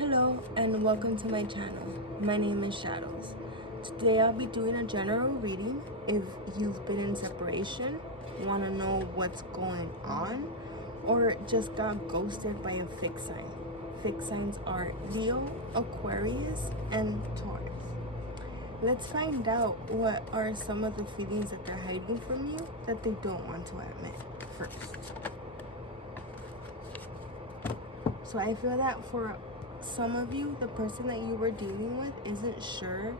Hello and welcome to my channel. My name is Shadows. Today I'll be doing a general reading if you've been in separation, want to know what's going on, or just got ghosted by a fixed sign. Fixed signs are Leo, Aquarius, and Taurus. Let's find out what are some of the feelings that they're hiding from you that they don't want to admit first. So I feel that for some of you, the person that you were dealing with isn't sure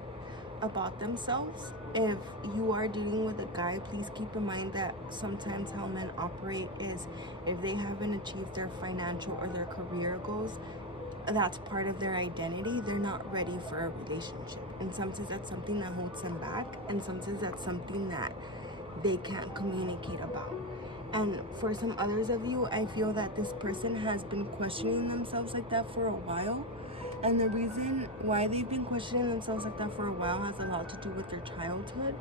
about themselves. If you are dealing with a guy, please keep in mind that sometimes how men operate is if they haven't achieved their financial or their career goals, that's part of their identity. They're not ready for a relationship. And sometimes that's something that holds them back, and sometimes that's something that they can't communicate about. And for some others of you, I feel that this person has been questioning themselves like that for a while. And the reason why they've been questioning themselves like that for a while has a lot to do with their childhood.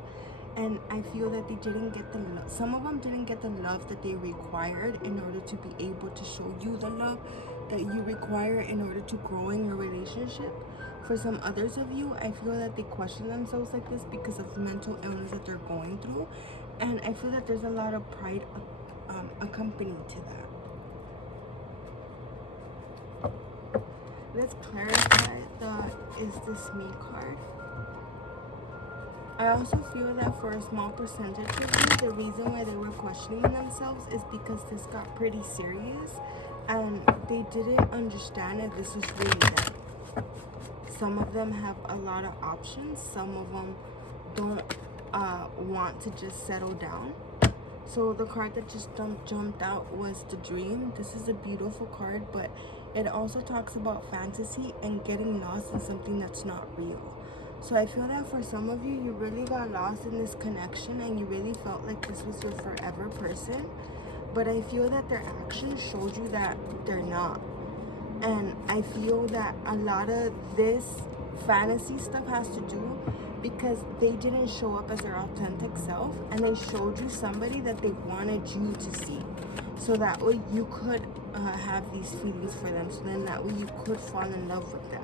And I feel that they didn't get the love. Some of them didn't get the love that they required in order to be able to show you the love that you require in order to grow in your relationship. For some others of you, I feel that they question themselves like this because of the mental illness that they're going through. And I feel that there's a lot of pride accompanied to that. Let's clarify the Is This Me card. I also feel that for a small percentage of you, the reason why they were questioning themselves is because this got pretty serious and they didn't understand if this was really them. Some of them have a lot of options. Some of them don't want to just settle down. So the card that just jumped out was the Dream. This is a beautiful card, but it also talks about fantasy and getting lost in something that's not real. So I feel that for some of you, you really got lost in this connection and you really felt like this was your forever person. But I feel that their actions showed you that they're not. And I feel that a lot of this fantasy stuff has to do because they didn't show up as their authentic self, and they showed you somebody that they wanted you to see, so that way you could have these feelings for them, so then that way you could fall in love with them.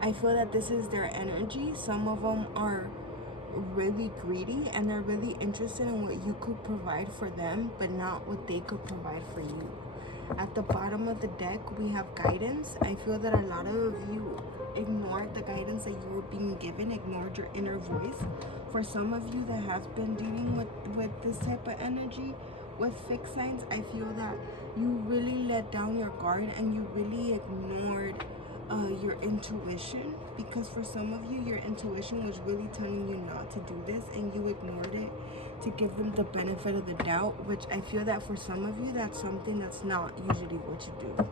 I feel that this is their energy. Some of them are really greedy and they're really interested in what you could provide for them, but not what they could provide for you. At the bottom of the deck, we have guidance. I feel that a lot of you ignored the guidance that you were being given, ignored your inner voice. For some of you that have been dealing with this type of energy, with fixed signs, I feel that you really let down your guard and you really ignored your intuition, because for some of you, your intuition was really telling you not to do this and you ignored it to give them the benefit of the doubt, which I feel that for some of you, that's something that's not usually what you do.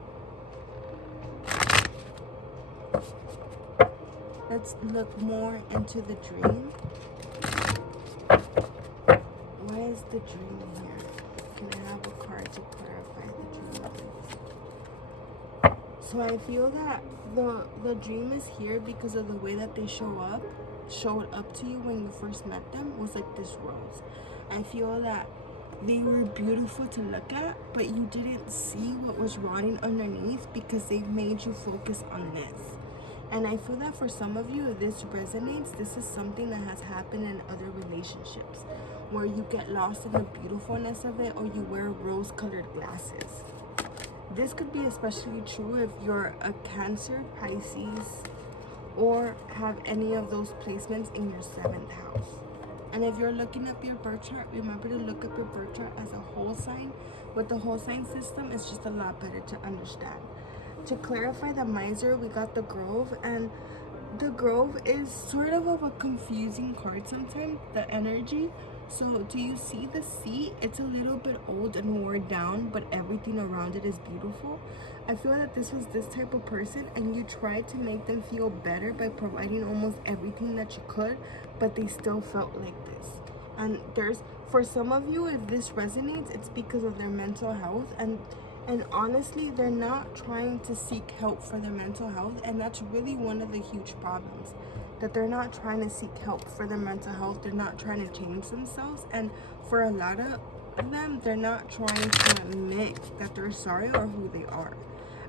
Let's look more into the Dream. Why is the Dream here? Can I have a card to clarify the Dream, please? So I feel that the Dream is here because of the way that they showed up to you when you first met them was like this rose. I feel that they were beautiful to look at, but you didn't see what was rotting underneath because they made you focus on this. And I feel that for some of you, if this resonates, this is something that has happened in other relationships where you get lost in the beautifulness of it, or you wear rose-colored glasses. This could be especially true if you're a Cancer, Pisces, or have any of those placements in your 7th house. And if you're looking up your birth chart, remember to look up your birth chart as a whole sign. With the whole sign system, it's just a lot better to understand. To clarify the Miser, we got the Grove, and the Grove is sort of a confusing card sometimes, the energy. So do you see the seat? It's a little bit old and worn down, but everything around it is beautiful. I feel that this was this type of person and you tried to make them feel better by providing almost everything that you could, but they still felt like this. And for some of you, if this resonates, it's because of their mental health, and honestly, they're not trying to seek help for their mental health, and that's really one of the huge problems. That they're not trying to seek help for their mental health. They're not trying to change themselves. And for a lot of them, they're not trying to admit that they're sorry or who they are.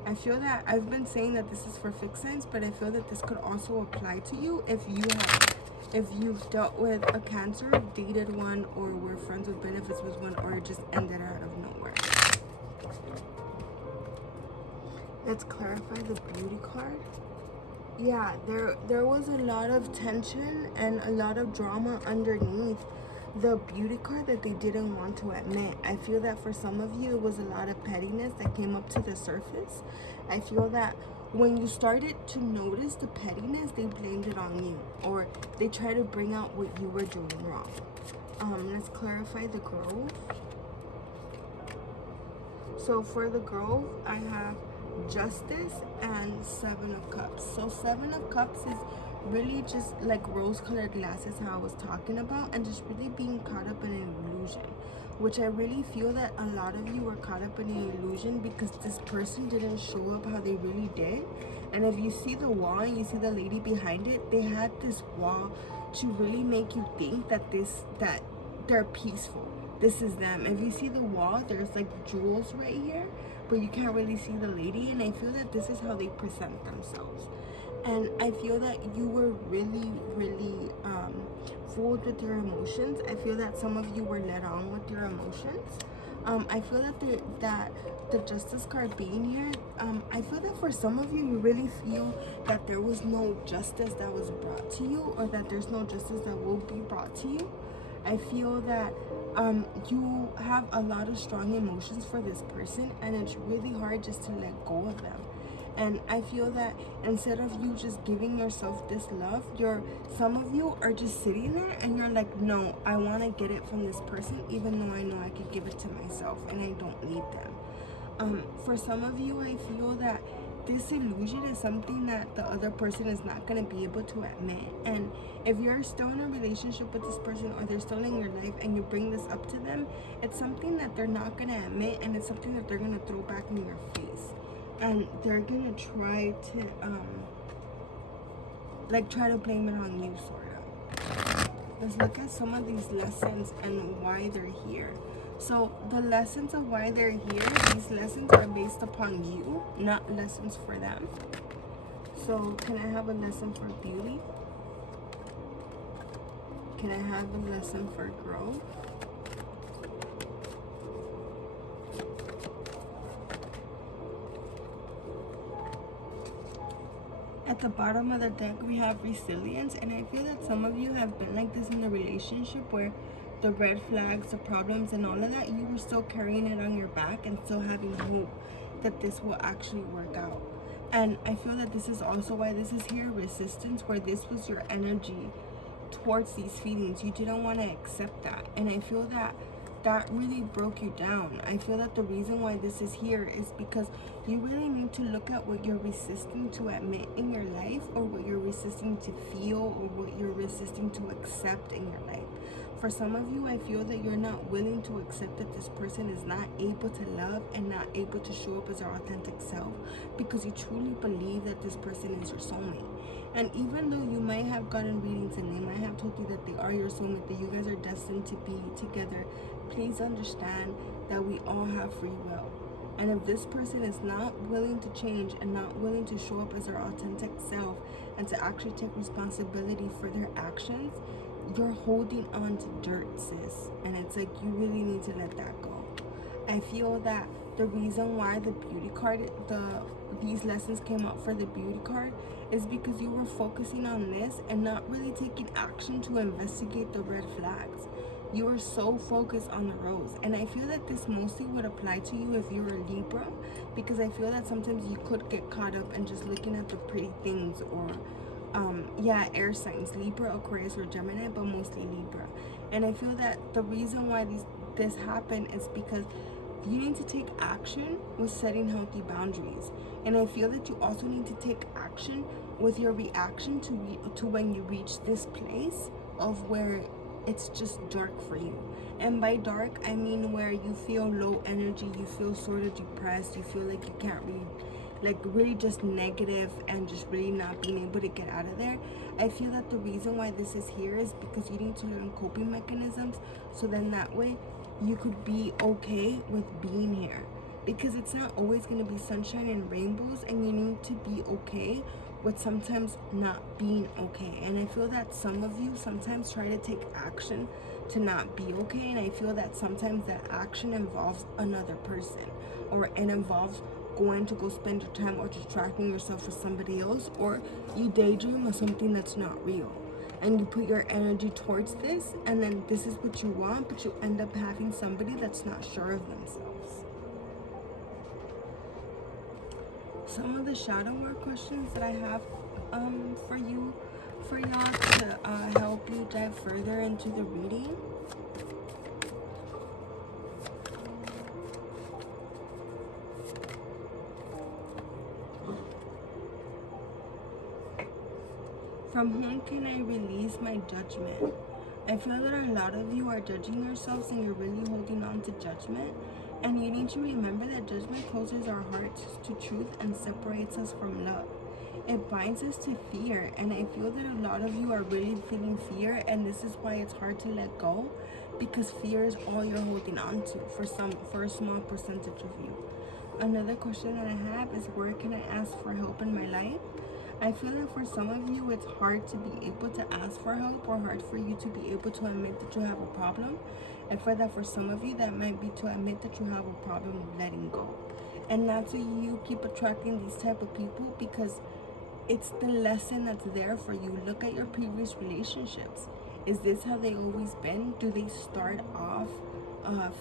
I feel that I've been saying that this is for fixed signs, but I feel that this could also apply to you if you've dealt with a Cancer, dated one, or were friends with benefits with one, or it just ended out of nowhere. Let's clarify the beauty card. Yeah, there was a lot of tension and a lot of drama underneath the beauty card that they didn't want to admit. I feel that for some of you, it was a lot of pettiness that came up to the surface. I feel that when you started to notice the pettiness, they blamed it on you, or they tried to bring out what you were doing wrong. Let's clarify the Grove. So for the Grove, I have Justice and Seven of Cups. So Seven of Cups is really just like rose-colored glasses, how I was talking about, and just really being caught up in an illusion, which I really feel that a lot of you were caught up in an illusion because this person didn't show up how they really did. And if you see the wall and you see the lady behind it, they had this wall to really make you think that they're peaceful. This is them. If you see the wall, there's like jewels right here, but you can't really see the lady, and I feel that this is how they present themselves. And I feel that you were really fooled with your emotions. I feel that some of you were led on with your emotions. I feel that the Justice card being here, I feel that for some of you, you really feel that there was no justice that was brought to you, or that there's no justice that will be brought to you. I feel that you have a lot of strong emotions for this person, and it's really hard just to let go of them. And I feel that instead of you just giving yourself this love, some of you are just sitting there and you're like, no, I want to get it from this person, even though I know I could give it to myself and I don't need them. For some of you, I feel that this illusion is something that the other person is not going to be able to admit. And if you're still in a relationship with this person, or they're still in your life, and you bring this up to them, it's something that they're not going to admit, and it's something that they're going to throw back in your face. And they're going to try to blame it on you, sort of. Let's look at some of these lessons and why they're here. So the lessons of why they're here, these lessons are based upon you, not lessons for them. So can I have a lesson for beauty? Can I have a lesson for growth? At the bottom of the deck, we have resilience, and I feel that some of you have been like this in a relationship where the red flags, the problems, and all of that, you were still carrying it on your back and still having hope that this will actually work out. And I feel that this is also why this is here, resistance, where this was your energy towards these feelings. You didn't want to accept that, and I feel that that really broke you down. I feel that the reason why this is here is because you really need to look at what you're resisting to admit in your life, or what you're resisting to feel, or what you're resisting to accept in your life. For some of you, I feel that you're not willing to accept that this person is not able to love and not able to show up as their authentic self, because you truly believe that this person is your soulmate. And even though you might have gotten readings and they might have told you that they are your soulmate, that you guys are destined to be together, please understand that we all have free will. And if this person is not willing to change and not willing to show up as their authentic self and to actually take responsibility for their actions, you're holding on to dirt, sis. And it's like, you really need to let that go. I feel that the reason why the beauty card, these lessons came out for the beauty card, is because you were focusing on this and not really taking action to investigate the red flags. You were so focused on the rose. And I feel that this mostly would apply to you if you're a Libra, because I feel that sometimes you could get caught up in just looking at the pretty things, or air signs, Libra, Aquarius, or Gemini, but mostly Libra. And I feel that the reason why this happened is because you need to take action with setting healthy boundaries. And I feel that you also need to take action with your reaction to when you reach this place of where it's just dark for you. And by dark, I mean where you feel low energy, you feel sort of depressed, you feel like you can't read, like really just negative and just really not being able to get out of there. I feel that the reason why this is here is because you need to learn coping mechanisms, so then that way you could be okay with being here. because it's not always going to be sunshine and rainbows, and you need to be okay with sometimes not being okay. And I feel that some of you sometimes try to take action to not be okay, and I feel that sometimes that action involves another person, or it involves going to go spend your time or distracting yourself with somebody else, or you daydream of something that's not real and you put your energy towards this, and then this is what you want, but you end up having somebody that's not sure of themselves. Some of the shadow work questions that I have for y'all to help you dive further into the reading. From whom can I release my judgment? I feel that a lot of you are judging yourselves and you're really holding on to judgment. And you need to remember that judgment closes our hearts to truth and separates us from love. It binds us to fear, and I feel that a lot of you are really feeling fear, and this is why it's hard to let go, because fear is all you're holding on to for a small percentage of you. Another question that I have is, where can I ask for help in my life? I feel that for some of you, it's hard to be able to ask for help, or hard for you to be able to admit that you have a problem. I feel that for some of you, that might be to admit that you have a problem with letting go. And that's why you keep attracting these type of people, because it's the lesson that's there for you. Look at your previous relationships. Is this how they always been? Do they start off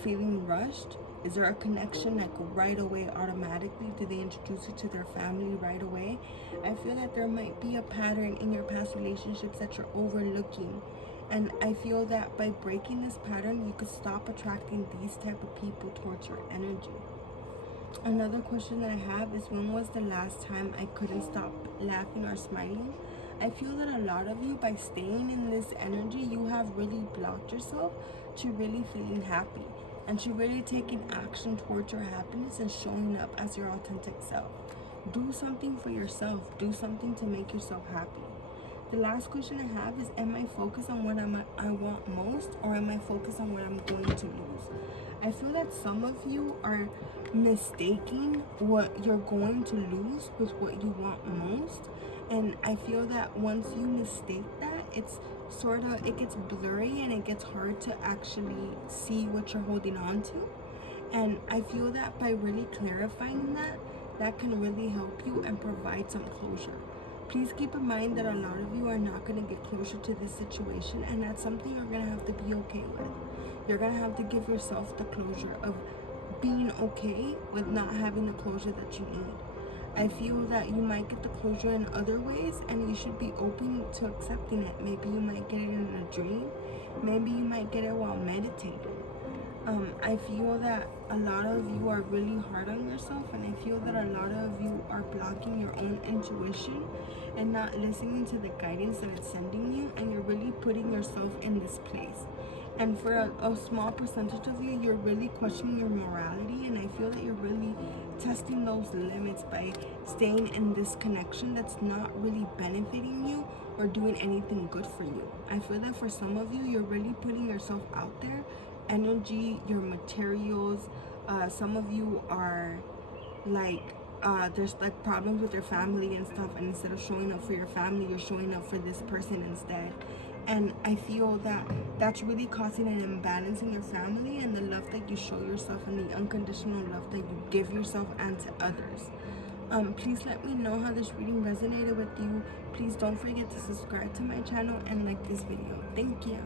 feeling rushed? Is there a connection like right away automatically? Do they introduce you to their family right away? I feel that there might be a pattern in your past relationships that you're overlooking. And I feel that by breaking this pattern, you could stop attracting these type of people towards your energy. Another question that I have is, when was the last time I couldn't stop laughing or smiling? I feel that a lot of you, by staying in this energy, you have really blocked yourself to really feeling happy, and to really taking action towards your happiness and showing up as your authentic self. Do something for yourself. Do something to make yourself happy. The last question I have is, am I focused on what I want most, or am I focused on what I'm going to lose? I feel that some of you are mistaking what you're going to lose with what you want most. And I feel that once you mistake that, it gets blurry and it gets hard to actually see what you're holding on to. And I feel that by really clarifying that can really help you and provide some closure. Please keep in mind that a lot of you are not going to get closure to this situation, and that's something you're going to have to be okay with. You're going to have to give yourself the closure of being okay with not having the closure that you need. I feel that you might get the closure in other ways, and you should be open to accepting it. Maybe you might get it in a dream. Maybe you might get it while meditating. I feel that a lot of you are really hard on yourself, and I feel that a lot of you are blocking your own intuition and not listening to the guidance that it's sending you, and you're really putting yourself in this place. And for a small percentage of you, you're really questioning your morality, and I feel that you're really testing those limits by staying in this connection that's not really benefiting you or doing anything good for you. I feel that for some of you, you're really putting yourself out there, energy, your materials. Some of you are like, there's like problems with your family and stuff, and instead of showing up for your family, you're showing up for this person instead. And I feel that that's really causing an imbalance in your family and the love that you show yourself and the unconditional love that you give yourself and to others. Please let me know how this reading resonated with you. Please don't forget to subscribe to my channel and like this video. Thank you.